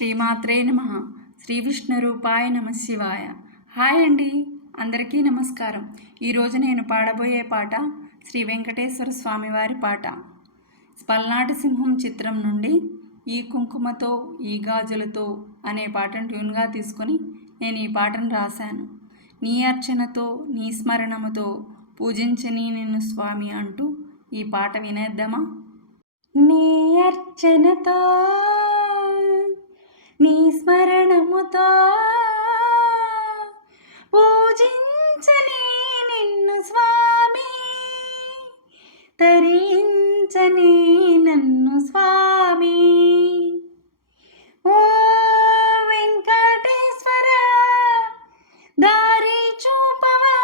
శ్రీమాత్రే నమః. శ్రీ విష్ణు రూపాయ నమః శివాయ. హాయ్ అండి, అందరికీ నమస్కారం. ఈరోజు నేను పాడబోయే పాట శ్రీ వెంకటేశ్వర స్వామివారి పాట. పల్నాటి సింహం చిత్రం నుండి ఈ కుంకుమతో ఈ గాజులతో అనే పాటను ట్యూన్గా తీసుకొని నేను ఈ పాటను రాశాను. నీ అర్చనతో నీ స్మరణముతో పూజించని నిన్ను స్వామి అంటూ ఈ పాట వినేద్దామా? నీ అర్చనతో నీ స్మరణముతో పూజించని నిన్ను స్వామి, తరించని నన్ను స్వామి. ఓ వెంకటేశ్వర, దారి చూపవా,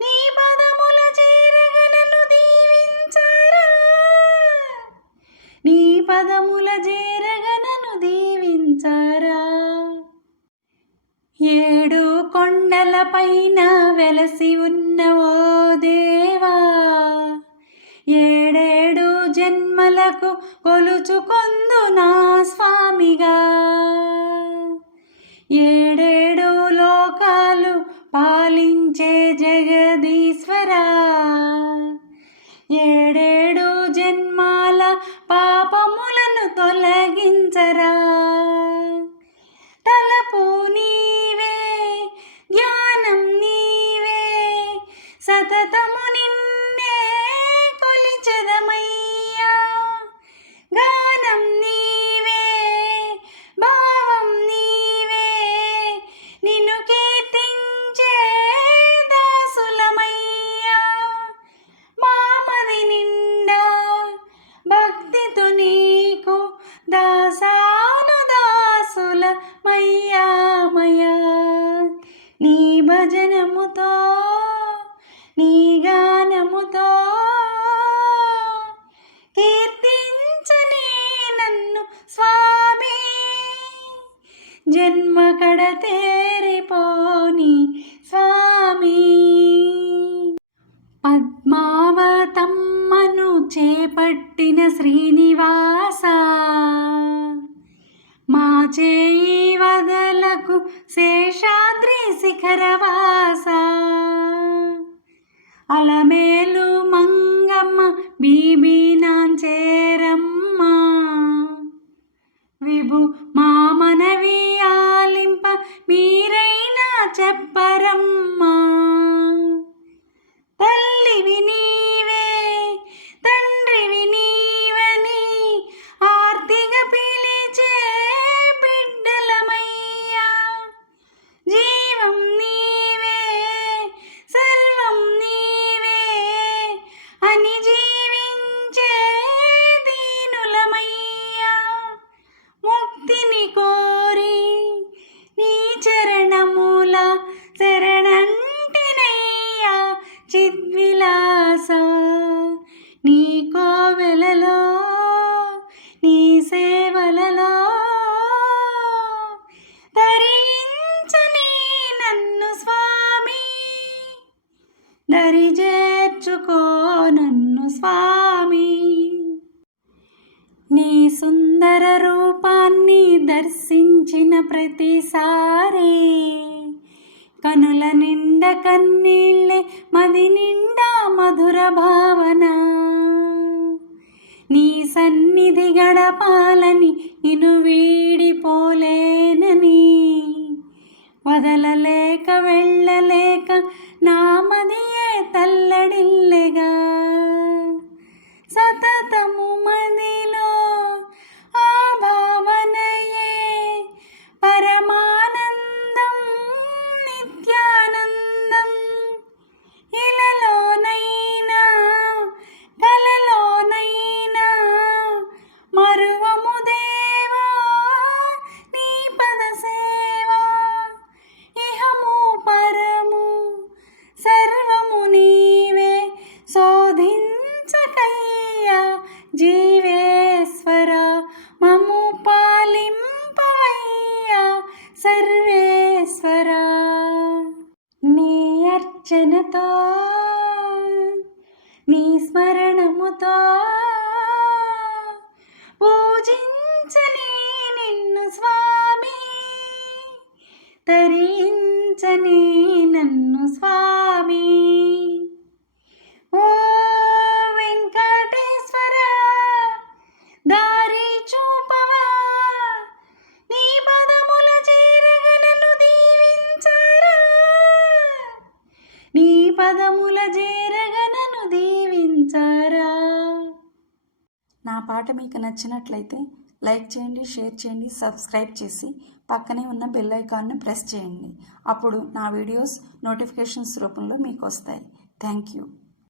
నీ పదముల చేరగ నన్ను దీవించరా, నీ పదముల చేరగ నన్ను దీవించరా. ఏడు కొండల పైన వెలసి ఉన్న ఓ దేవా, ఏడేడు జన్మలకు కొలుచుకొందు నా స్వామిగా. ఏడేడు లోకాలు పాలించే జగదీశ్వరా, ఏడేడు జన్మాల పాపములను తొలగించరా. తలపు నీవే, ధ్యానం నీవే, సతతము నిన్నే కొలిచెదమయ్యా. గానం నీవే, భావం నీవే, నిన్ను కీర్తించే దాసులమయ్యా. మామది నిండా భక్తితో నీకు దాసాను దాసుల మయ్యా మయా. నీ భజనముతో నీ గానముతో కీర్తించని నన్ను స్వామి, జన్మ కడ తేరిపోని స్వామి. పద్మావతమ్మను చేపట్టిన శ్రీనివాస, మా చేయి వదలకు శేషాద్రి శిఖరవాస. అలమేలు మంగమ్మ బీబీ నాంచేరమ్మ, విభు మా మనవి ఆలింప మీరైనా చెప్పరమ్మా. తల్లివి నీవే, తండ్రివి నీవని ఆర్తిగా పిలిచే బిడ్డలమయ్యా. జీవం నీవే, సర్వం నీవే అని జీవించే దీనులమయ్యా. ముక్తిని కోరి నీ చరణముల శరణంటినయ్యా. చిద్విలాస నీ కోవెలలో నీ సేవలలో తరించని నన్ను స్వామి, దరి చేర్చుకో నన్ను స్వామి. నీ సుందర రూపాన్ని దర్శించిన ప్రతిసారి కనుల నిండా కన్నీళ్ళే, మది నిండా మధుర భావన. నీ సన్నిధి గడపాలని నిన్ను వీడిపోలేనని, వదలలేక వెళ్ళలేక నా మదియే తల్లడిల్లెగా. సతతము మదిలో ఆ భావనయే పరమానందం, నిత్యానందం. ఇలలోనైనా కలలోనైనా మరువము దేవా నీ పద సేవా. ఇహము పరము సర్వము నీవే, శోధించకయ్యా జీవేశ్వర. మము పాలింపవయ్యా సర్వేశ్వర. నీ అర్చనతో నీ స్మరణముతో పూజించని నిన్ను పాదముల చేరగనను దీవించారా. నా పాట మీకు నచ్చినట్లయితే లైక్ చేయండి, షేర్ చేయండి, సబ్స్క్రైబ్ చేసి పక్కనే ఉన్న బెల్ ఐకాన్ను ప్రెస్ చేయండి. అప్పుడు నా వీడియోస్ నోటిఫికేషన్స్ రూపంలో మీకు వస్తాయి. Thank you.